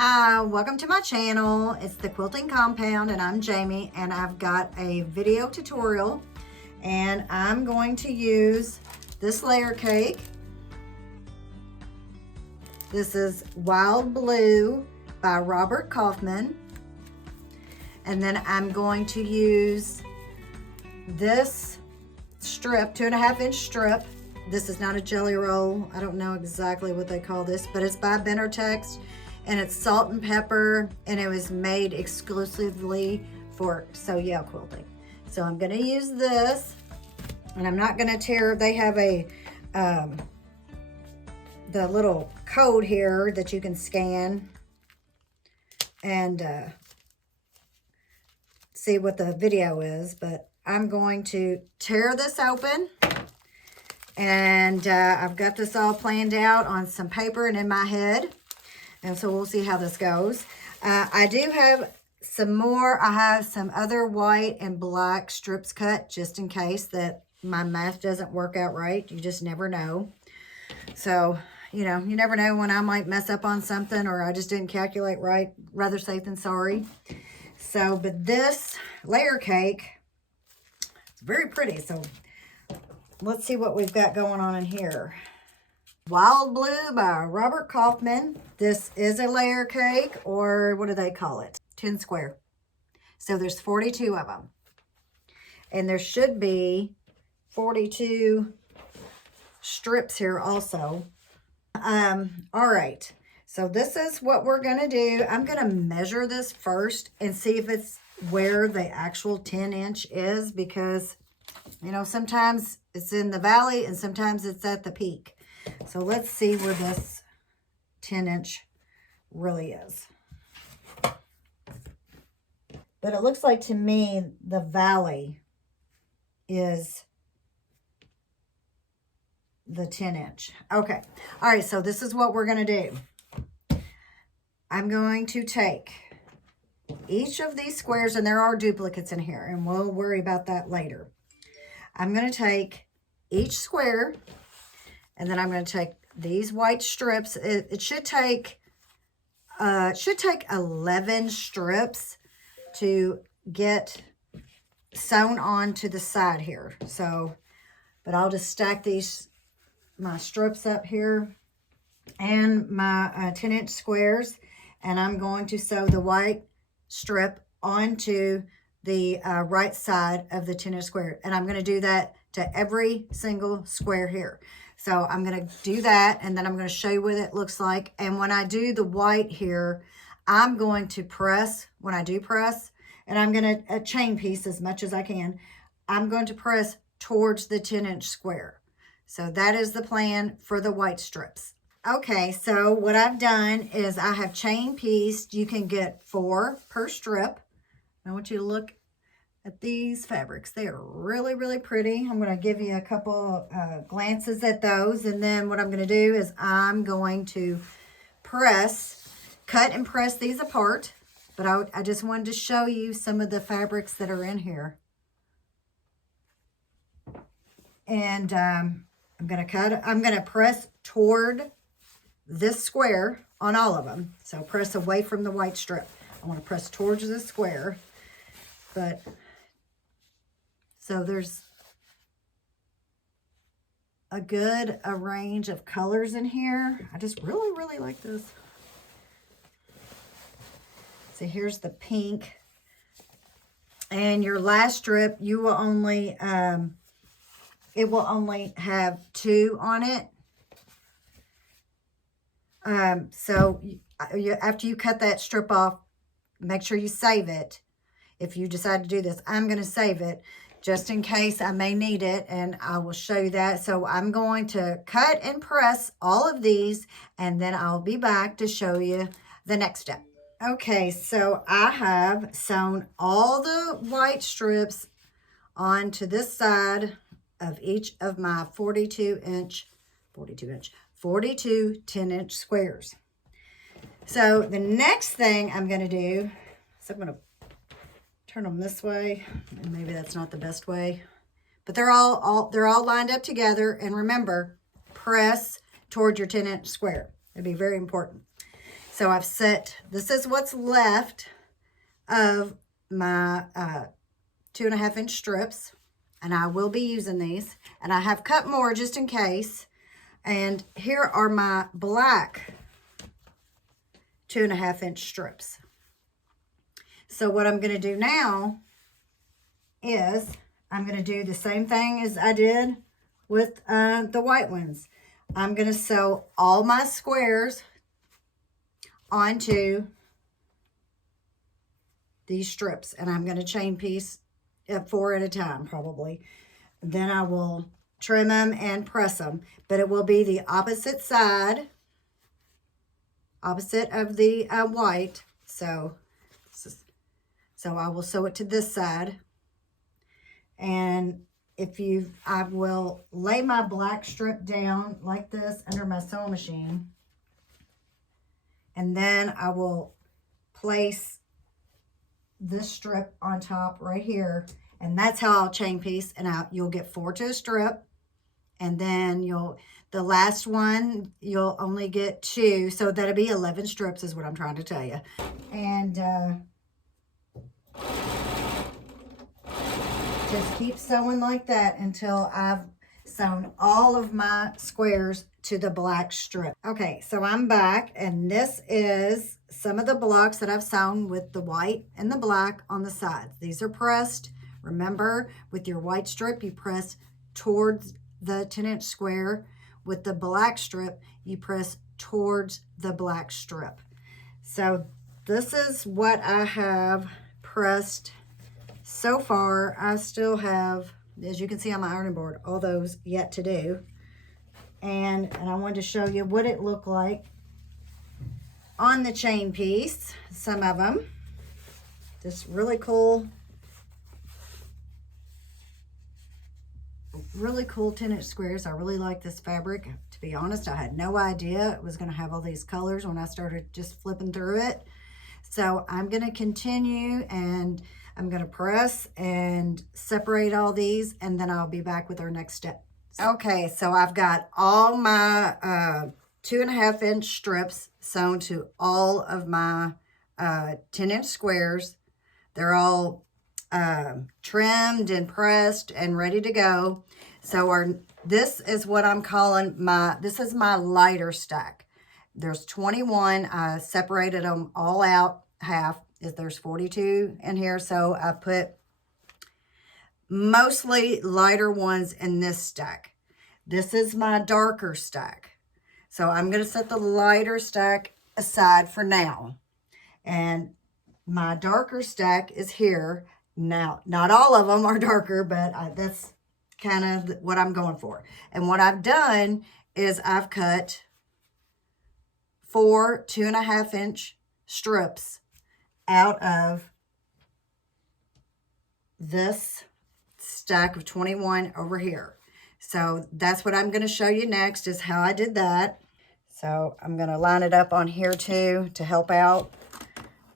Welcome to my channel. It's the Quilting Compound and I'm Jamie, and I've got a video tutorial and I'm going to use this layer cake. This is Wild Blue by Robert Kaufman. And then I'm going to use this strip, 2.5-inch strip. This is not a jelly roll. I don't know exactly what they call this, but it's by Benartex. And it's salt and pepper, and it was made exclusively for So-Yell quilting. So I'm going to use this, and I'm not going to tear. They have a the little code here that you can scan and see what the video is. But I'm going to tear this open, and I've got this all planned out on some paper and in my head. And so we'll see how this goes. I do have some more. I have some other white and black strips cut just in case that my math doesn't work out right. You just never know. So, you know, you never know when I might mess up on something or I just didn't calculate right. Rather safe than sorry. So, but this layer cake, it's very pretty. So let's see what we've got going on in here. Wild Blue by Robert Kaufman. This is a layer cake, or what do they call it? 10 square. So there's 42 of them. And there should be 42 strips here also. All right. So this is what we're going to do. I'm going to measure this first and see if it's where the actual 10-inch is, because, you know, sometimes it's in the valley and sometimes it's at the peak. So let's see where this 10-inch really is. But it looks like to me the valley is the 10-inch. Okay. All right. So this is what we're going to do. I'm going to take each of these squares, and there are duplicates in here, and we'll worry about that later. I'm going to take each square, and then I'm going to take these white strips. It should take 11 strips to get sewn on to the side here. So, but I'll just stack my strips up here and my 10-inch squares, and I'm going to sew the white strip onto the right side of the 10-inch square. And I'm going to do that to every single square here. So I'm going to do that, and then I'm going to show you what it looks like. And when I do the white here, I'm going to press, when I do press, and I'm going to chain piece as much as I can, I'm going to press towards the 10-inch square. So that is the plan for the white strips. Okay, so what I've done is I have chain pieced. You can get 4 per strip. I want you to look at these fabrics. They are really, really pretty. I'm going to give you a couple glances at those, and then what I'm going to do is I'm going to cut and press these apart. But I just wanted to show you some of the fabrics that are in here. And I'm going to press toward this square on all of them. So press away from the white strip. I want to press towards the square. But so there's a good range of colors in here. I just really, really like this. So here's the pink. And your last strip, you will only, it will only have 2 on it. So after you cut that strip off, make sure you save it. If you decide to do this, I'm going to save it just in case I may need it, and I will show you that. So I'm going to cut and press all of these, and then I'll be back to show you the next step. Okay, so I have sewn all the white strips onto this side of each of my 42 10-inch squares. So the next thing I'm going to do, so I'm going to turn them this way, and maybe that's not the best way, but they're all lined up together. And remember, press toward your 10-inch square. It'd be very important. So I've set, this is what's left of my 2.5-inch strips, and I will be using these, and I have cut more just in case. And here are my black 2.5-inch strips. So what I'm going to do now is I'm going to do the same thing as I did with the white ones. I'm going to sew all my squares onto these strips, and I'm going to chain piece 4 at a time probably. Then I will trim them and press them, but it will be the opposite side, opposite of the white. So I will sew it to this side, and I will lay my black strip down like this under my sewing machine, and then I will place this strip on top right here, and that's how I'll chain piece. And you'll get 4 to a strip, and then the last one you'll only get 2, so that'll be 11 strips is what I'm trying to tell you. And just keep sewing like that until I've sewn all of my squares to the black strip. Okay, so I'm back, and this is some of the blocks that I've sewn with the white and the black on the sides. These are pressed. Remember, with your white strip, you press towards the 10-inch square. With the black strip, you press towards the black strip. So this is what I have pressed so far. I still have, as you can see on my ironing board, all those yet to do. And I wanted to show you what it looked like on the chain piece. Some of them, just really cool 10-inch squares. I really like this fabric. To be honest, I had no idea it was going to have all these colors when I started just flipping through it. So I'm going to continue, and I'm going to press and separate all these, and then I'll be back with our next step. Okay, so I've got all my 2.5-inch strips sewn to all of my 10-inch squares. They're all trimmed and pressed and ready to go. So this is what I'm calling this is my lighter stack. There's 21. I separated them all out half. There's 42 in here, so I put mostly lighter ones in this stack. This is my darker stack. So I'm going to set the lighter stack aside for now. And my darker stack is here. Now, not all of them are darker, but that's kind of what I'm going for. And what I've done is I've cut 4 2.5-inch strips out of this stack of 21 over here. So that's what I'm going to show you next, is how I did that. So I'm going to line it up on here too to help out.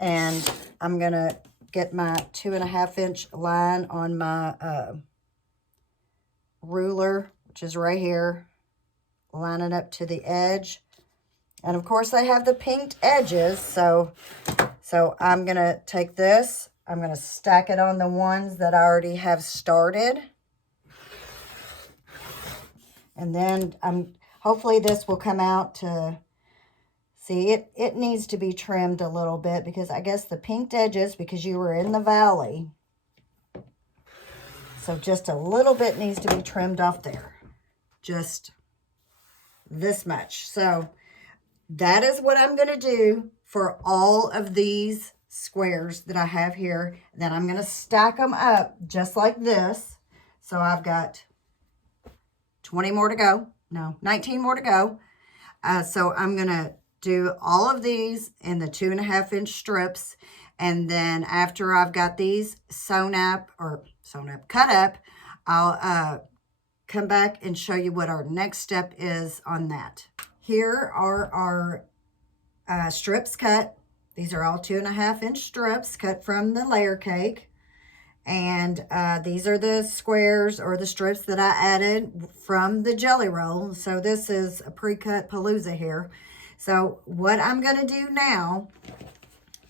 And I'm going to get my 2.5-inch line on my ruler, which is right here, line it up to the edge. And of course I have the pinked edges, so I'm going to take this, I'm going to stack it on the ones that I already have started. And then hopefully this will come out to, see, it needs to be trimmed a little bit, because I guess the pinked edges, because you were in the valley, so just a little bit needs to be trimmed off there. Just this much. So that is what I'm going to do for all of these squares that I have here. Then I'm going to stack them up just like this. So I've got 20 more to go. No, 19 more to go. So I'm going to do all of these in the 2.5-inch strips. And then after I've got these cut up, I'll come back and show you what our next step is on that. Here are our strips cut. These are all 2.5-inch strips cut from the layer cake. And these are the squares or the strips that I added from the jelly roll. So this is a pre-cut palooza here. So what I'm going to do now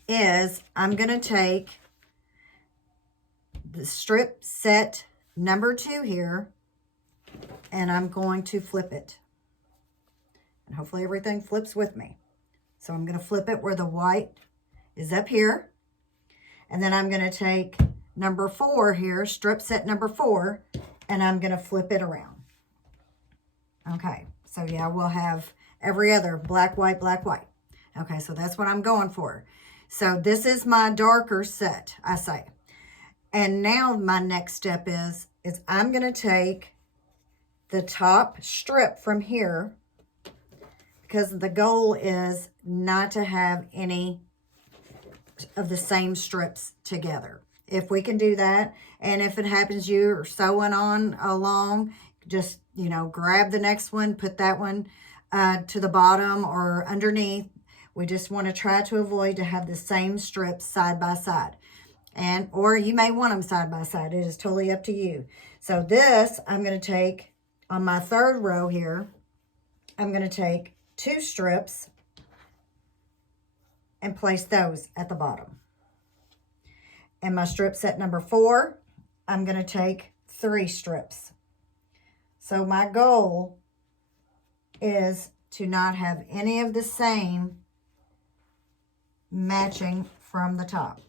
is I'm going to take the strip set number 2 here, and I'm going to flip it. And hopefully everything flips with me. So I'm going to flip it where the white is up here. And then I'm going to take number 4 here, strip set number 4, and I'm going to flip it around. Okay, so yeah, we'll have every other black, white, black, white. Okay, so that's what I'm going for. So this is my darker set, I say. And now my next step is I'm going to take the top strip from here, because the goal is not to have any of the same strips together. If we can do that, and if it happens you are sewing on along, just, you know, grab the next one, put that one to the bottom or underneath. We just want to try to avoid to have the same strips side by side. And, or you may want them side by side. It is totally up to you. So this, I'm going to take on my 3rd row here, I'm going to take 2 strips and place those at the bottom. And my strip set number 4, I'm going to take 3 strips. So my goal is to not have any of the same matching from the top.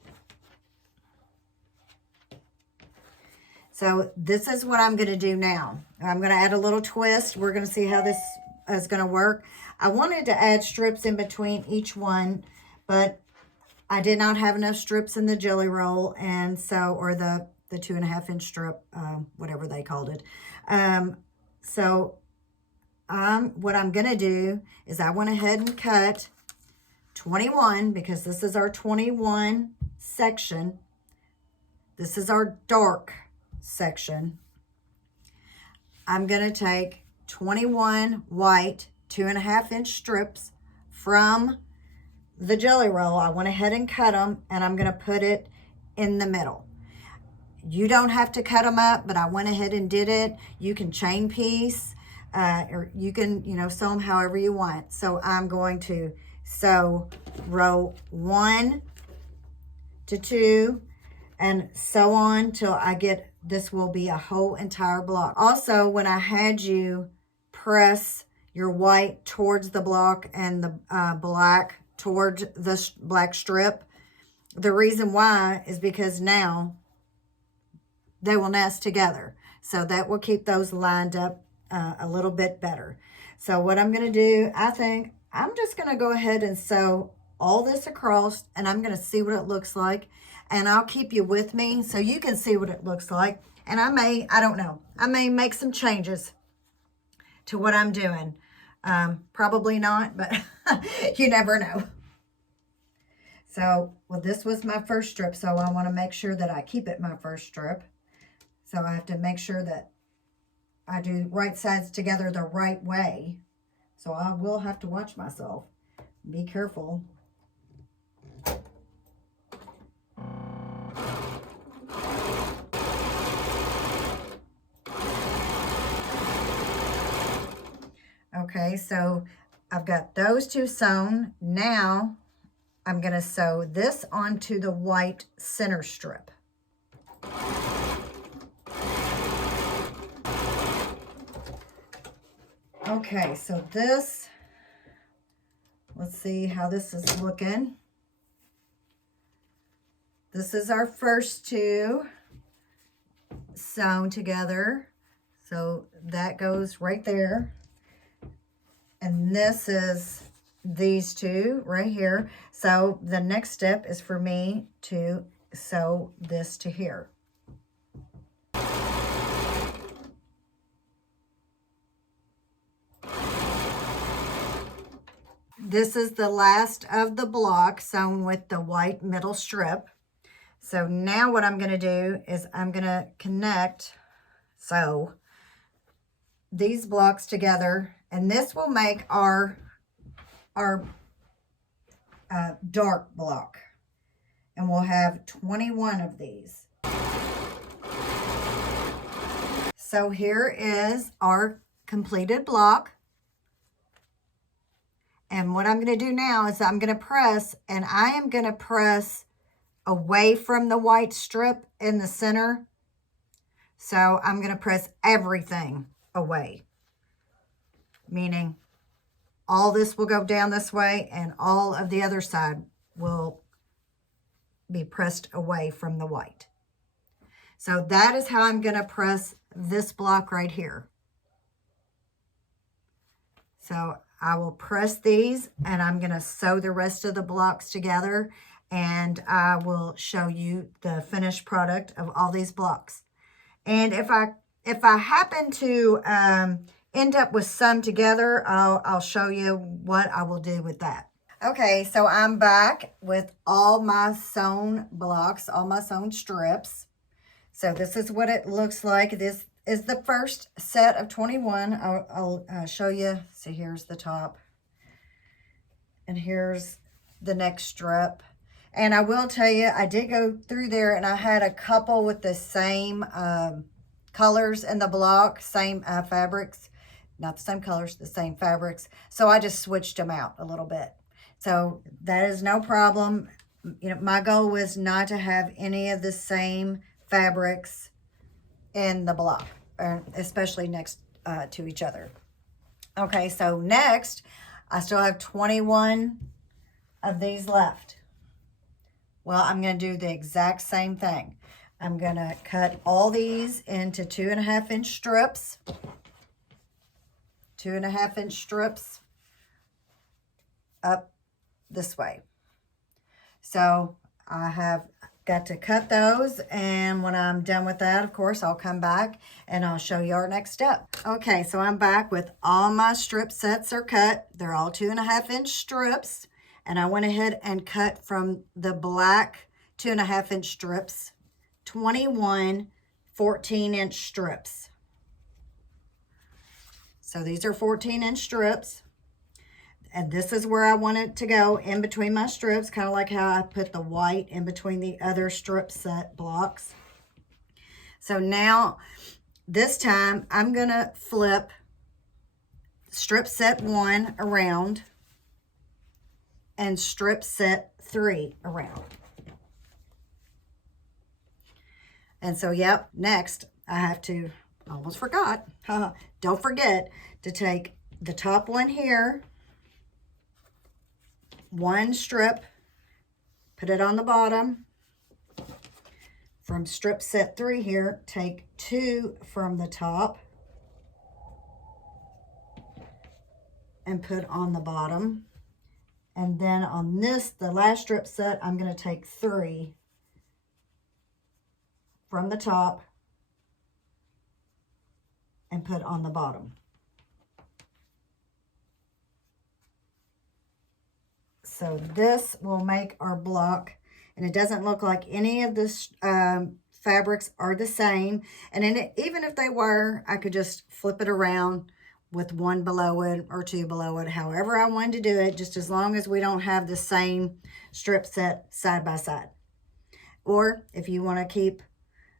So this is what I'm going to do now. I'm going to add a little twist. We're going to see how this is going to work. I wanted to add strips in between each one, but I did not have enough strips in the jelly roll, and so, or the 2.5-inch strip, whatever they called it. So what I'm going to do is I went ahead and cut 21, because this is our 21 section. This is our dark section. I'm going to take 21 white 2.5-inch strips from the jelly roll. I went ahead and cut them, and I'm going to put it in the middle. You don't have to cut them up, but I went ahead and did it. You can chain piece, or you can, you know, sew them however you want. So I'm going to sew row 1 to 2 and sew on till I get, this will be a whole entire block. Also, when I had you press your white towards the block and the black towards the black strip, the reason why is because now they will nest together. So that will keep those lined up a little bit better. So what I'm going to do, I think I'm just going to go ahead and sew all this across, and I'm going to see what it looks like. And I'll keep you with me so you can see what it looks like. And I don't know, I may make some changes to what I'm doing. Probably not, but you never know. So, well, this was my first strip, so I want to make sure that I keep it my first strip. So I have to make sure that I do right sides together the right way. So I will have to watch myself. Be careful. Okay, so I've got those 2 sewn. Now I'm going to sew this onto the white center strip. Okay, so this, let's see how this is looking. This is our first 2 sewn together. So that goes right there. And this is these 2 right here. So the next step is for me to sew this to here. This is the last of the block sewn with the white middle strip. So now what I'm going to do is I'm going to sew these blocks together, and this will make our dark block, and we'll have 21 of these. So here is our completed block, And what I'm going to do now is I'm going to press, and I am going to press away from the white strip in the center. So I'm going to press everything away, meaning all this will go down this way and all of the other side will be pressed away from the white. So that is how I'm going to press this block right here. So I will press these, and I'm going to sew the rest of the blocks together, and I will show you the finished product of all these blocks. And if I happen to end up with some together, I'll show you what I will do with that. Okay, so I'm back with all my sewn blocks, all my sewn strips. So this is what it looks like. This is the first set of 21. I'll show you. See, here's the top. And here's the next strip. And I will tell you, I did go through there and I had a couple with the same colors in the block, same fabrics. Not the same colors, the same fabrics. So I just switched them out a little bit. So that is no problem. You know, my goal was not to have any of the same fabrics in the block, especially next to each other. Okay, so next, I still have 21 of these left. Well, I'm going to do the exact same thing. I'm going to cut all these into 2.5-inch strips. 2.5-inch strips up this way. So I have got to cut those, and when I'm done with that, of course, I'll come back and I'll show you our next step. Okay, so I'm back with all my strip sets are cut. They're all 2.5-inch strips, and I went ahead and cut from the black 2.5-inch strips 21 14-inch strips. So these are 14-inch strips. And this is where I want it to go, in between my strips, kind of like how I put the white in between the other strip set blocks. So now, this time, I'm going to flip strip set 1 around and strip set 3 around. And so, yep, next, I have to, almost forgot, don't forget to take the top one here, one strip, put it on the bottom. From strip set 3 here, take 2 from the top and put on the bottom. And then on this, the last strip set, I'm going to take 3 from the top and put on the bottom. So this will make our block, and it doesn't look like any of the fabrics are the same. And even if they were, I could just flip it around with 1 below it or 2 below it, however I wanted to do it, just as long as we don't have the same strip set side by side. Or if you want to keep,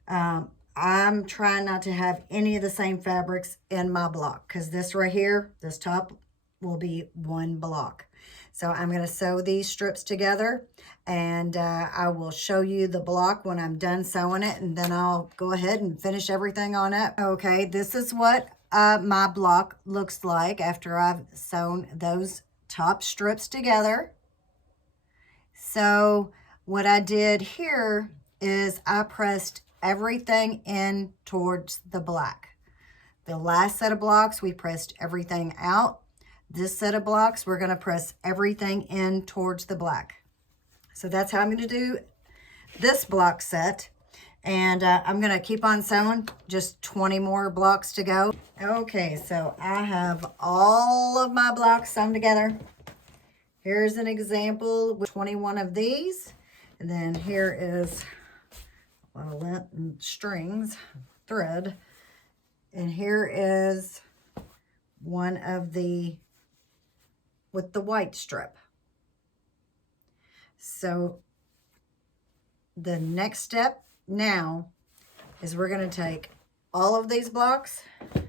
I'm trying not to have any of the same fabrics in my block, because this right here, this top will be 1 block. So I'm going to sew these strips together, and I will show you the block when I'm done sewing it, and then I'll go ahead and finish everything on up. Okay, this is what my block looks like after I've sewn those top strips together. So what I did here is I pressed everything in towards the black. The last set of blocks, we pressed everything out. This set of blocks, we're going to press everything in towards the black. So that's how I'm going to do this block set. And I'm going to keep on sewing, just 20 more blocks to go. Okay, so I have all of my blocks sewn together. Here's an example with 21 of these. And then here is a lot of lint and strings, thread. And here is one of the with the white strip. So the next step now is we're going to take all of these blocks, I'm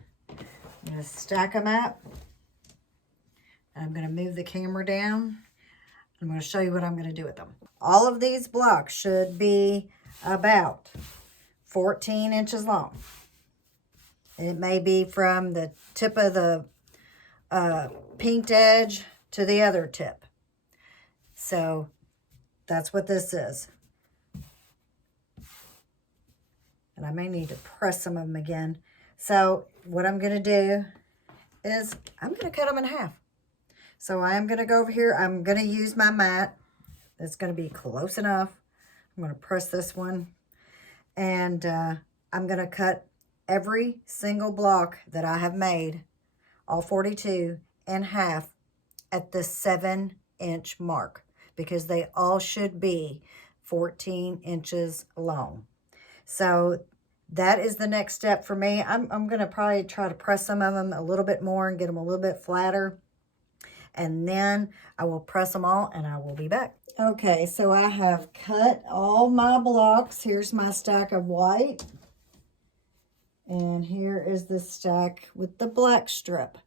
going to stack them up, And I'm going to move the camera down. I'm going to show you what I'm going to do with them. All of these blocks should be about 14 inches long. It may be from the tip of the pinked edge to the other tip. So that's what this is. And I may need to press some of them again. So what I'm going to do is I'm going to cut them in half. So I'm going to go over here. I'm going to use my mat. It's going to be close enough. I'm going to press this one. And I'm going to cut every single block that I have made, all 42, in half at the 7-inch mark, because they all should be 14 inches long. So that is the next step for me. I'm going to probably try to press some of them a little bit more and get them a little bit flatter. And then I will press them all and I will be back. Okay, so I have cut all my blocks. Here's my stack of white. And here is the stack with the black strip.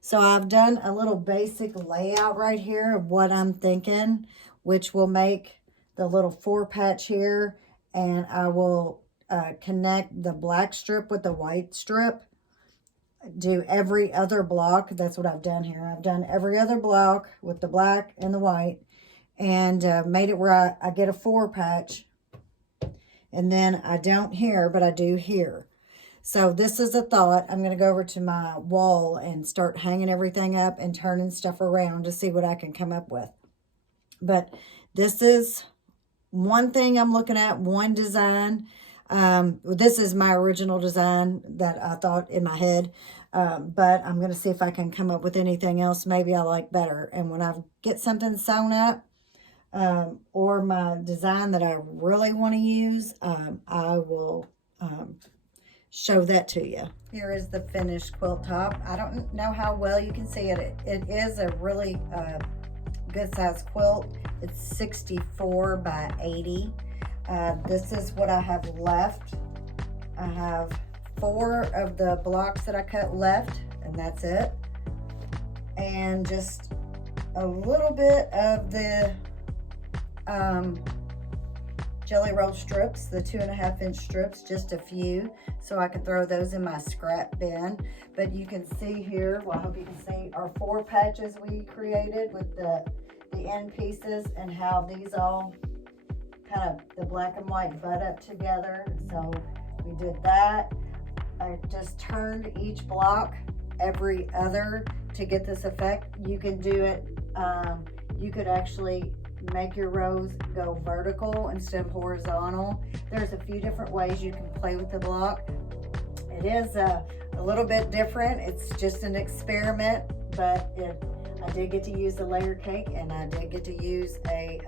So I've done a little basic layout right here of what I'm thinking, which will make the little 4-patch here. And I will connect the black strip with the white strip. Do every other block. That's what I've done here. I've done every other block with the black and the white. And made it where I get a 4-patch. And then I don't here, but I do here. So this is a thought. I'm going to go over to my wall and start hanging everything up and turning stuff around to see what I can come up with. But this is one thing I'm looking at, one design. This is my original design that I thought in my head. But I'm going to see if I can come up with anything else maybe I like better. And when I get something sewn up, or my design that I really want to use, I will show that to you. Here is the finished quilt top. I don't know how well you can see it. It is a really good size quilt. It's 64 by 80. This is what I have left. I have 4 of the blocks that I cut left, and that's it. And just a little bit of the jelly roll strips, the 2.5-inch strips, just a few, so I can throw those in my scrap bin. But you can see here, well, I hope you can see our 4 patches we created with the end pieces, and how these all kind of, the black and white butt up together. So we did that. I just turned each block every other to get this effect. You can do it, you could actually make your rows go vertical instead of horizontal. There's a few different ways you can play with the block. It is a little bit different. It's just an experiment, but I did get to use the layer cake, and I did get to use a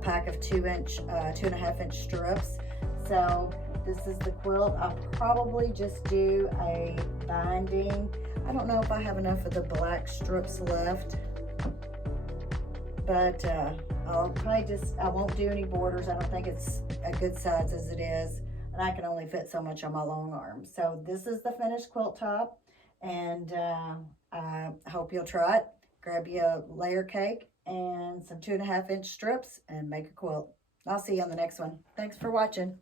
pack of 2.5-inch strips. So this is the quilt. I'll probably just do a binding. I don't know if I have enough of the black strips left, but I'll probably just, I won't do any borders. I don't think it's a good size as it is, and I can only fit so much on my long arm. So this is the finished quilt top, and I hope you'll try it. Grab you a layer cake and some 2.5-inch strips and make a quilt. I'll see you on the next one. Thanks for watching.